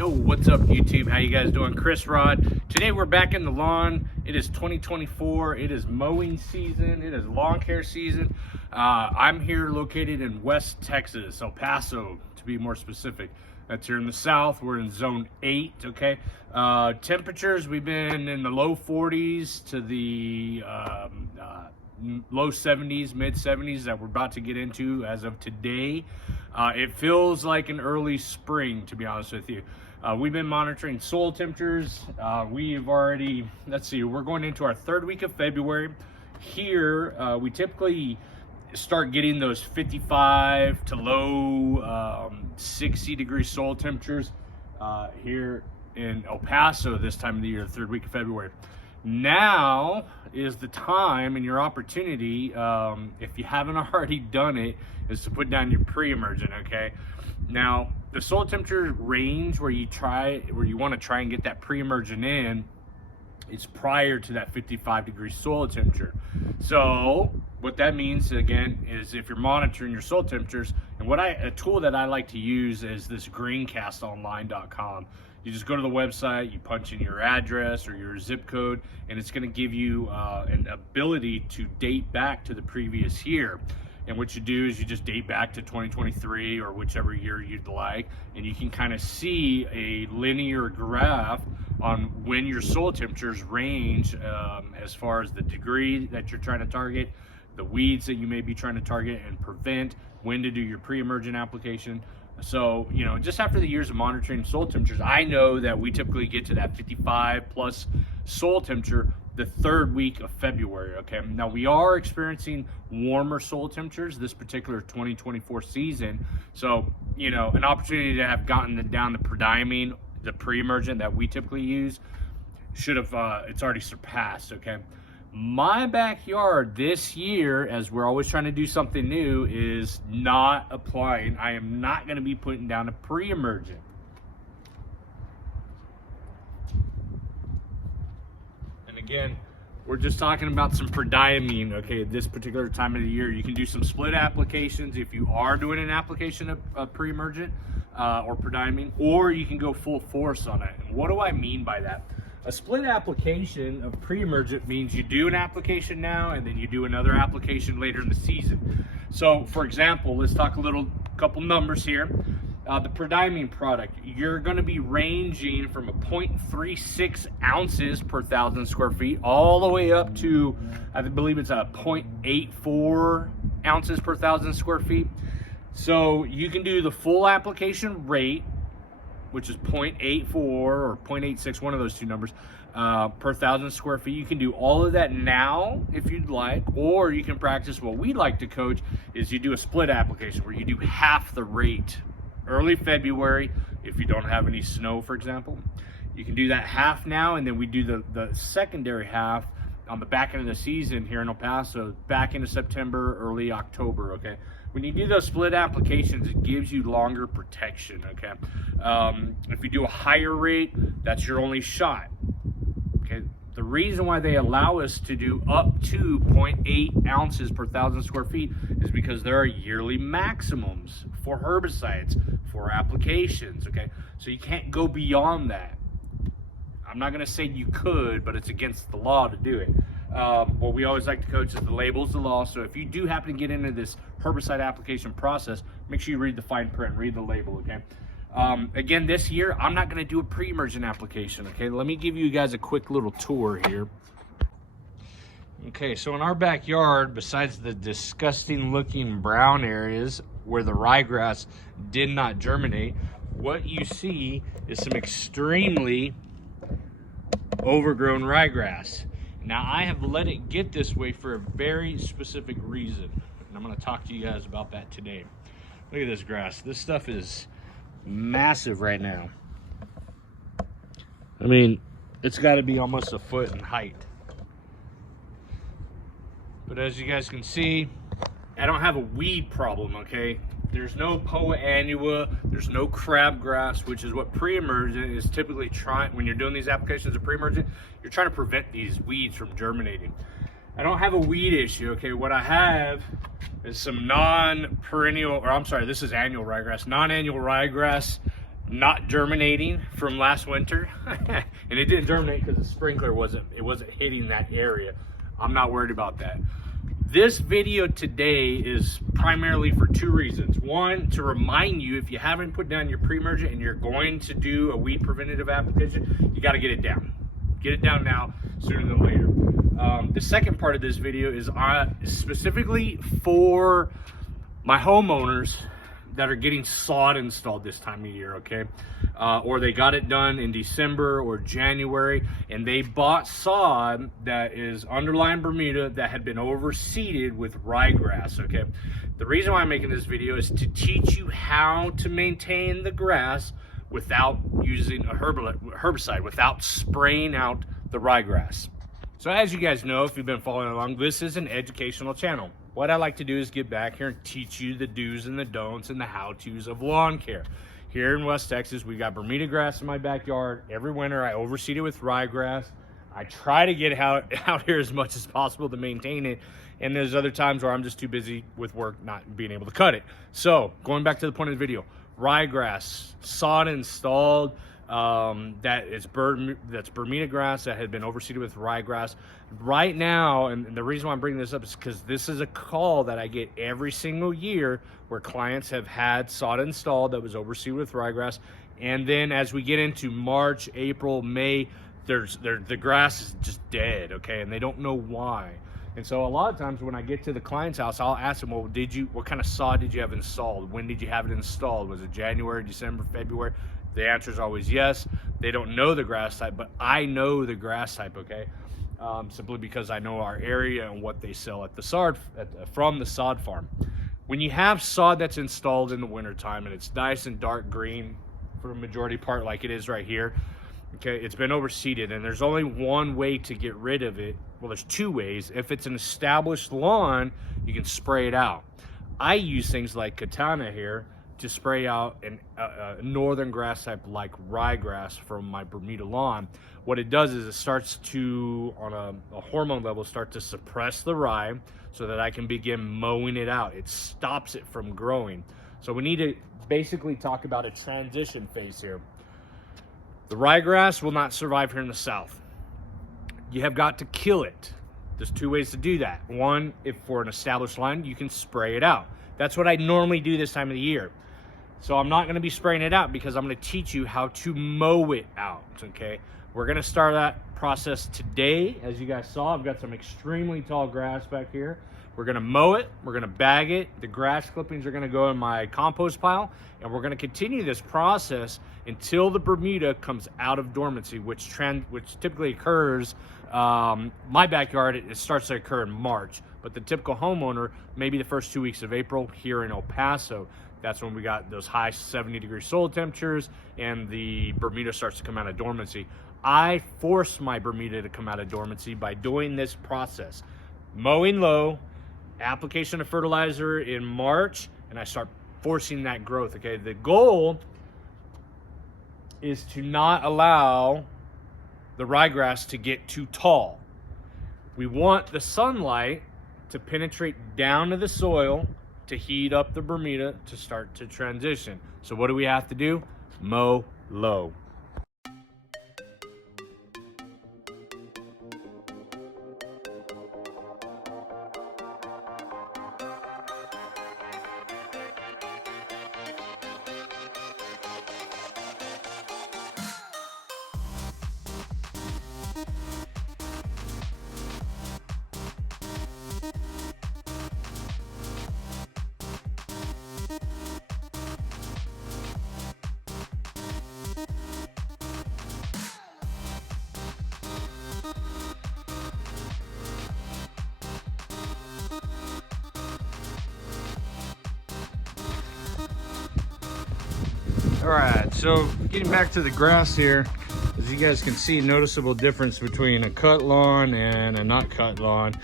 Yo, what's up YouTube? How you guys doing? Chris Rod. Today we're back in the lawn. It is 2024. It is mowing season. It is lawn care season. I'm here located in West Texas, El Paso to be more specific. That's here in the south. We're in zone 8, okay? Temperatures, we've been in the low 40s to the low 70s, mid 70s that we're about to get into as of today. It feels like an early spring, to be honest with you. We've been monitoring soil temperatures. We've already, let's see, we're going into our 3rd week of February. Here, we typically start getting those 55 to low 60 degree soil temperatures here in El Paso this time of the year, 3rd week of February. Now is the time and your opportunity, if you haven't already done it, is to put down your pre-emergent, okay? Now, the soil temperature range where you want to try and get that pre-emergent in is prior to that 55 degree soil temperature. So what that means again is if you're monitoring your soil temperatures, and a tool that I like to use is this greencastonline.com. You just go to the website, you punch in your address or your zip code, and it's going to give you an ability to date back to the previous year. And what you do is you just date back to 2023 or whichever year you'd like, and you can kind of see a linear graph on when your soil temperatures range as far as the degree that you're trying to target, the weeds that you may be trying to target and prevent, when to do your pre-emergent application. So, you know, just after the years of monitoring soil temperatures, I know that we typically get to that 55 plus soil temperature the 3rd week of February, okay? Now, we are experiencing warmer soil temperatures this particular 2024 season. So, you know, an opportunity to have gotten down the prodiamine, the pre-emergent that we typically use, should have, it's already surpassed, okay? My backyard this year, as we're always trying to do something new, is not applying. I am not going to be putting down a pre-emergent. And again, we're just talking about some prodiamine, okay, this particular time of the year. You can do some split applications if you are doing an application of pre-emergent or prodiamine, or you can go full force on it. And what do I mean by that? A split application of pre-emergent means you do an application now and then you do another application later in the season. So, for example, let's talk couple numbers here. The prodiamine product, you're going to be ranging from a 0.36 ounces per 1,000 square feet all the way up to, I believe it's a 0.84 ounces per 1,000 square feet. So you can do the full application rate, which is 0.84 or 0.86, one of those two numbers, per 1,000 square feet. You can do all of that now if you'd like, or you can practice what we like to coach is you do a split application where you do half the rate early February if you don't have any snow, for example. You can do that half now, and then we do the secondary half on the back end of the season here in El Paso, back into September, early October, okay? When you do those split applications, it gives you longer protection, okay? If you do a higher rate, that's your only shot, okay? The reason why they allow us to do up to 0.8 ounces per 1,000 square feet is because there are yearly maximums for herbicides, for applications, okay? So you can't go beyond that. I'm not gonna say you could, but it's against the law to do it. What we always like to coach is the label's the law. So if you do happen to get into this herbicide application process, make sure you read the fine print, read the label, okay? Again, this year, I'm not gonna do a pre-emergent application, okay? Let me give you guys a quick little tour here. Okay, so in our backyard, besides the disgusting looking brown areas where the ryegrass did not germinate, what you see is some extremely overgrown ryegrass. Now, I have let it get this way for a very specific reason, and I'm going to talk to you guys about that today. Look at this grass. This stuff is massive right now. I mean, it's got to be almost a foot in height. But as you guys can see, I don't have a weed problem, okay? There's no poa annua, there's no crabgrass, which is what pre-emergent is typically trying. When you're doing these applications of pre-emergent, you're trying to prevent these weeds from germinating. I don't have a weed issue, okay? What I have is some non-perennial, or I'm sorry, this is annual ryegrass, non-annual ryegrass not germinating from last winter. And it didn't germinate because the sprinkler wasn't hitting that area. I'm not worried about that. This video today is primarily for two reasons. One, to remind you, if you haven't put down your pre-emergent and you're going to do a weed preventative application, you got to get it down. Get it down now, sooner than later. The second part of this video is specifically for my homeowners that are getting sod installed this time of year, okay? Or they got it done in December or January, and they bought sod that is underlying Bermuda that had been overseeded with ryegrass, okay? The reason why I'm making this video is to teach you how to maintain the grass without using a herbicide, without spraying out the ryegrass. So as you guys know, if you've been following along, this is an educational channel. What I like to do is get back here and teach you the do's and the don'ts and the how-tos of lawn care. Here in West Texas, we got Bermuda grass in my backyard. Every winter, I overseed it with ryegrass. I try to get out here as much as possible to maintain it. And there's other times where I'm just too busy with work not being able to cut it. So going back to the point of the video, ryegrass, sod installed, that's Bermuda grass that had been overseeded with ryegrass. Right now, and the reason why I'm bringing this up is because this is a call that I get every single year where clients have had sod installed that was overseeded with ryegrass, and then as we get into March, April, May, the grass is just dead, okay, and they don't know why. And so a lot of times when I get to the client's house, I'll ask them, well, what kind of sod did you have installed? When did you have it installed? Was it January, December, February? The answer is always yes. They don't know the grass type, but I know the grass type, okay? Simply because I know our area and what they sell at the sod, from the sod farm. When you have sod that's installed in the wintertime and it's nice and dark green for the majority part like it is right here, okay, it's been overseeded, and there's only one way to get rid of it. Well, there's two ways. If it's an established lawn, you can spray it out. I use things like Katana here to spray out a northern grass type like ryegrass from my Bermuda lawn. What it does is it starts to, on a hormone level, start to suppress the rye so that I can begin mowing it out. It stops it from growing. So we need to basically talk about a transition phase here. The ryegrass will not survive here in the south. You have got to kill it. There's two ways to do that. One, if for an established line, you can spray it out. That's what I normally do this time of the year. So I'm not going to be spraying it out because I'm going to teach you how to mow it out, okay? We're going to start that process today. As you guys saw, I've got some extremely tall grass back here. We're going to mow it. We're going to bag it. The grass clippings are going to go in my compost pile. And we're going to continue this process until the Bermuda comes out of dormancy, which typically occurs, my backyard, it starts to occur in March. But the typical homeowner, maybe the first 2 weeks of April here in El Paso. That's when we got those high 70-degree soil temperatures and the Bermuda starts to come out of dormancy. I force my Bermuda to come out of dormancy by doing this process. Mowing low, application of fertilizer in March, and I start forcing that growth, okay? The goal is to not allow the ryegrass to get too tall. We want the sunlight to penetrate down to the soil to heat up the Bermuda to start to transition. So what do we have to do? Mow low. All right, so getting back to the grass here, as you guys can see, noticeable difference between a cut lawn and a not cut lawn.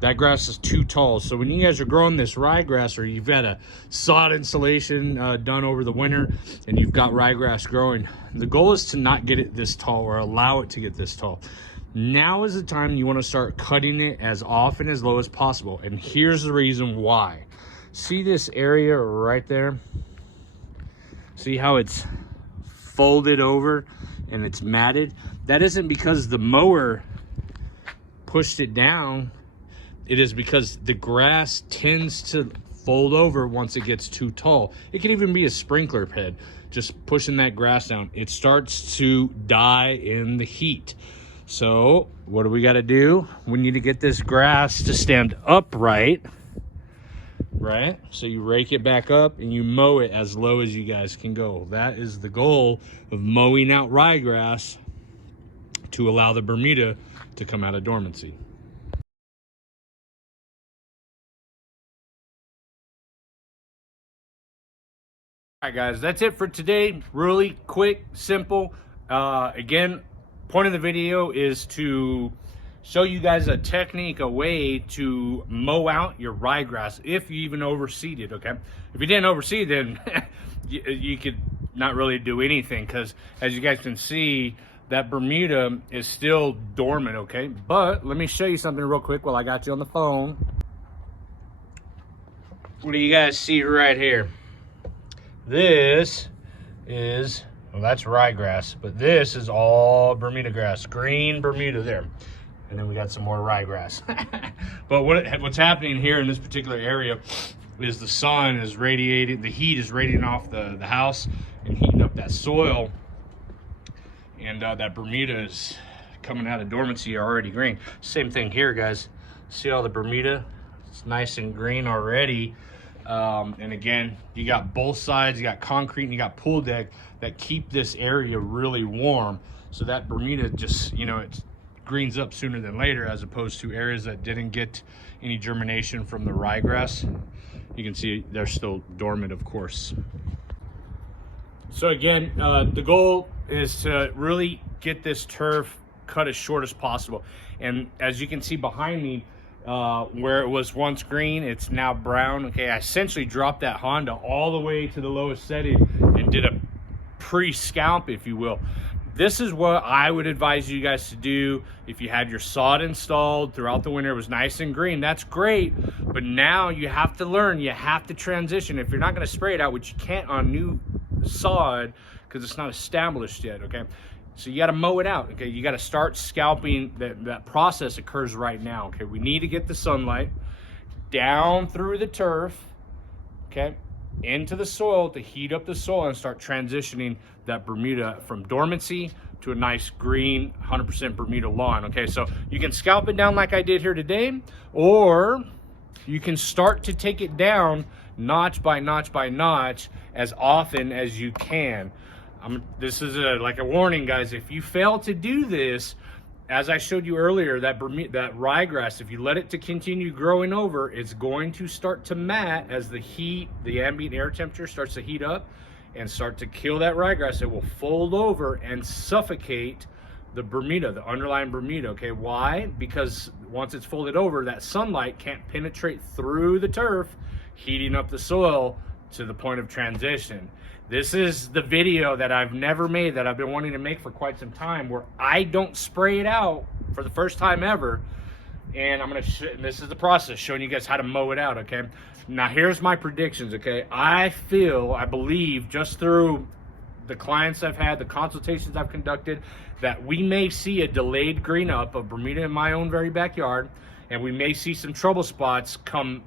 That grass is too tall. So when you guys are growing this ryegrass, or you've got a sod installation done over the winter and you've got ryegrass growing, the goal is to not get it this tall or allow it to get this tall. Now is the time you want to start cutting it as often as low as possible. And here's the reason why. See this area right there? See how it's folded over and it's matted, that isn't because the mower pushed it down. It is because the grass tends to fold over once it gets too tall. It can even be a sprinkler head, just pushing that grass down. It starts to die in the heat. So what do we got to do? We need to get this grass to stand upright, right? So you rake it back up and you mow it as low as you guys can go. That is the goal of mowing out ryegrass, to allow the Bermuda to come out of dormancy. All right, guys, that's it for today. Really quick, simple. Again, point of the video is to show you guys a technique, a way to mow out your ryegrass if you even overseeded, okay? If you didn't overseed, then you could not really do anything, because as you guys can see, that Bermuda is still dormant, okay? But let me show you something real quick while I got you on the phone. What do you guys see right here? This is, well, that's ryegrass, but this is all Bermuda grass, green Bermuda there. And then we got some more ryegrass. But what's happening here in this particular area is the sun is radiating, the heat is radiating off the house and heating up that soil. And that Bermuda is coming out of dormancy already green. Same thing here, guys. See all the Bermuda? It's nice and green already. And again, you got both sides, you got concrete and you got pool deck that keep this area really warm. So that Bermuda just, you know, it greens up sooner than later, as opposed to areas that didn't get any germination from the ryegrass. You can see they're still dormant, of course. So again, the goal is to really get this turf cut as short as possible. And as you can see behind me, where it was once green, it's now brown. Okay, I essentially dropped that Honda all the way to the lowest setting and did a pre-scalp, if you will. This is what I would advise you guys to do if you had your sod installed throughout the winter. It was nice and green, that's great, but now you have to learn, you have to transition. If you're not going to spray it out, which you can't on new sod because it's not established yet, okay? So you got to mow it out, okay? You got to start scalping. That process occurs right now, okay? We need to get the sunlight down through the turf, okay, into the soil to heat up the soil and start transitioning that Bermuda from dormancy to a nice green 100% Bermuda lawn, okay? So you can scalp it down like I did here today, or you can start to take it down notch by notch by notch as often as you can. This is like a warning, guys. If you fail to do this, as I showed you earlier, that ryegrass, if you let it to continue growing over, it's going to start to mat as the heat, the ambient air temperature starts to heat up and start to kill that ryegrass. It will fold over and suffocate the Bermuda, the underlying Bermuda, okay? Why? Because once it's folded over, that sunlight can't penetrate through the turf, heating up the soil to the point of transition. This is the video that I've never made, that I've been wanting to make for quite some time, where I don't spray it out for the first time ever. And I'm this is the process, showing you guys how to mow it out, okay? Now here's my predictions, okay? I believe, just through the clients I've had, the consultations I've conducted, that we may see a delayed green up of Bermuda in my own very backyard, and we may see some trouble spots come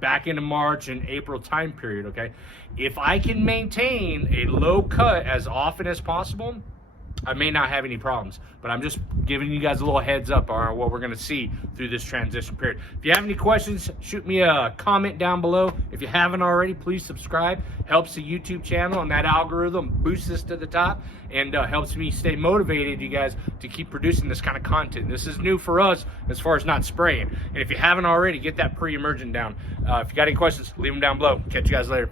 back into March and April time period, okay? If I can maintain a low cut as often as possible, I may not have any problems, but I'm just giving you guys a little heads up on what we're gonna see through this transition period. If you have any questions, shoot me a comment down below. If you haven't already, please subscribe. Helps the YouTube channel and that algorithm boosts this to the top, and helps me stay motivated, you guys, to keep producing this kind of content. This is new for us as far as not spraying. And if you haven't already, get that pre-emergent down. If you got any questions, leave them down below. Catch you guys later.